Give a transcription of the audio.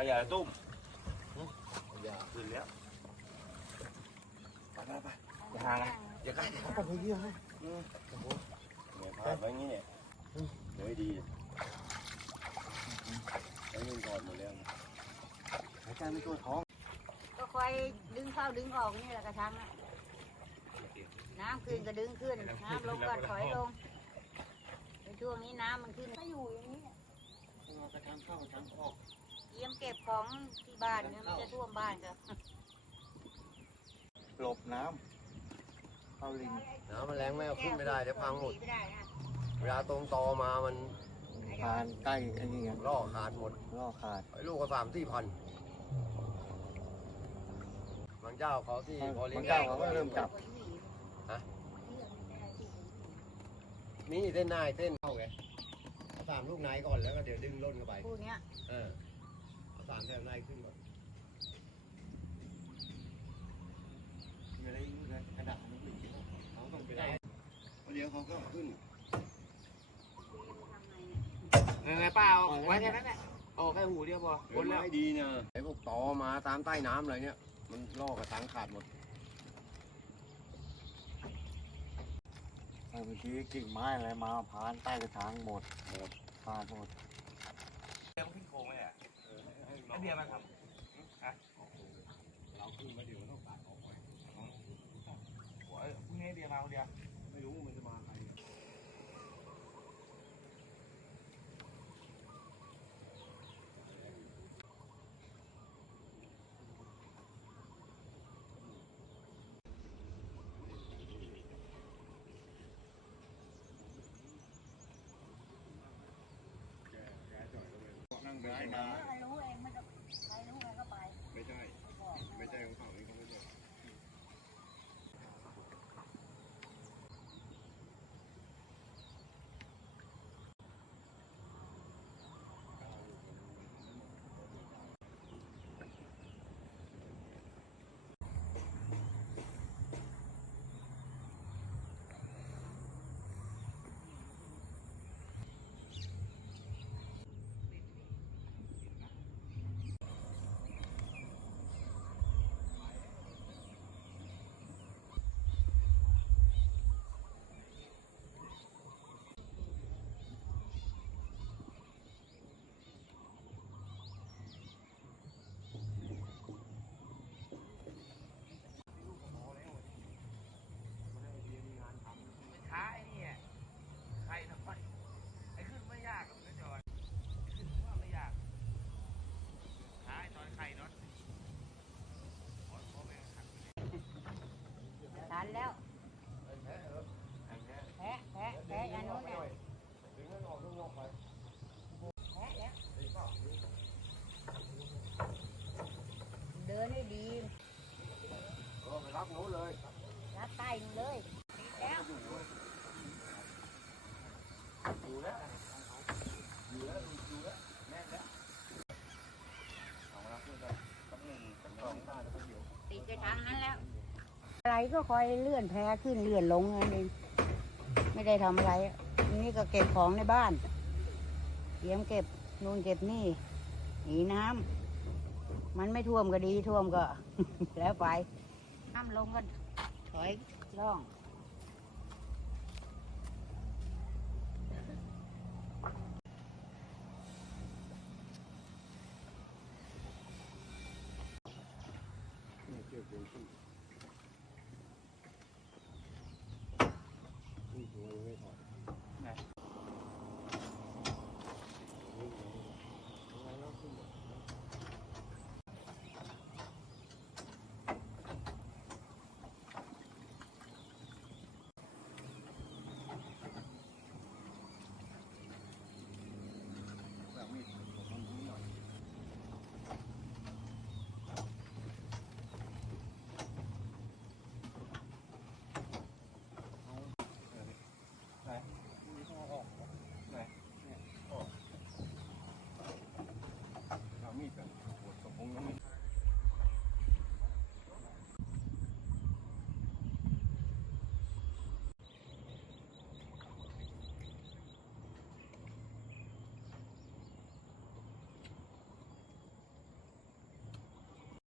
ขยะตุ้มอย่าขึ้นแล้วไปไปไปอย่าห่างนะอย่าใกล้เขาไปเยอะเลยเนี่ยพาดไว้อย่างนี้เนี่ยเดี๋ยวให้ดีไอ้นี่ถอดหมดแล้วหายใจไม่ทั่วท้อง ก็คอยดึงเข้าดึงออกนี่แหละกระชังอะน้ำขึ้นก็ดึงขึ้น น้ำลงก็ถอยลงในช่วงนี้น้ำมันขึ้นก็อยู่อย่างนี้กระชังเข้ากระชังออก เยี่ยมเก็บของที่บ้านเนี่ยมันจะท่วมบ้านก็หลบน้ำเข้าลิงน้ำมันแรงไม่เอาขึ้นไม่ได้เดี๋ยวพังหมด ไม่ได้นะเวลาตรงตอมามันผ่านใกล้ไอ้นี่ไงล่อขาดหมดล่อขาดไอ้ลูกก็สามสี่พันบางเจ้าเขาที่พอเลี้ยบางงเจ้าเขาก็เริ่มจับนี่เส้นหน้าเส้นเข้าไงเอาสามลูกในก่อนแล้วก็เดี๋ยวดึงล่นเข้าไปคู่เนี้ยเออเอา สามแถวในขึ้นก่อนมีอะไรอีกไหมกระดาษมันไม่เยอะเขาต้องไปได้เดี๋ยวเขาก็ขึ้นไงป้าเอาไว้แค่นั้นแหละเอาแค่หูเดียวพอคนแล้วให้ดีนะไอ้พวกตอมาตามใต้น้ำอะไรเนี่ย มันล่อกระทังขาดหมดเออเมื่อกี้กิ่งไม้อะไรมาผ่านใต้กระถางหมดหมดผ่านหมด เดียวขึ้นโค้งเลยอะไอ เดียมาครับเราขึ้นมาเดี๋ยวต้องตัดออกไปหัวพรุ่งนี้ไอเดียมาคนเดียวไม่รู้มันจะมาใครนั่งได้นะรู้เองไม่ต้องใครรู้ใครก็ไป ไม่ใช่ ไม่ใช่ของเขานี่เขาไม่ใช่ ช้าไอ้นี่ใครทำไมไอ้ขึ้นไม่ยากหรอกนะจอยขึ้นว่าไม่ยากช้าไอ้ตอนไข่น็อตขอขอแม่ขัด ทันแล้ว แพ้เหรอ แพะแพะแพะอันนู้นเนี่ย ถึงนั้นออกต้องลอกไป แพะแล้วเดินให้ดี เออไปรับหนูเลย รัดใต้มึงเลยแล้วอยู่แล้วอยู่แล้วอยู่แล้วแน่แล้วเอาละขึ้นไปตั้งหนึ่งตั้งสองตาแล้วก็เดี๋ยวติดกระชังนั้นแล้ว อะไรก็คอยเลื่อนแพ้ขึ้นเลื่อนลงนั่นเองไม่ได้ทำอะไร นี่ก็เก็บของในบ้านเตรียมเก็บนู่นเก็บนี่หนีน้ำมันไม่ท่วมก็ดีท่วมก็ แล้วไปน้ำลงก็ถอย ล่องนี่เกี่ยวกับ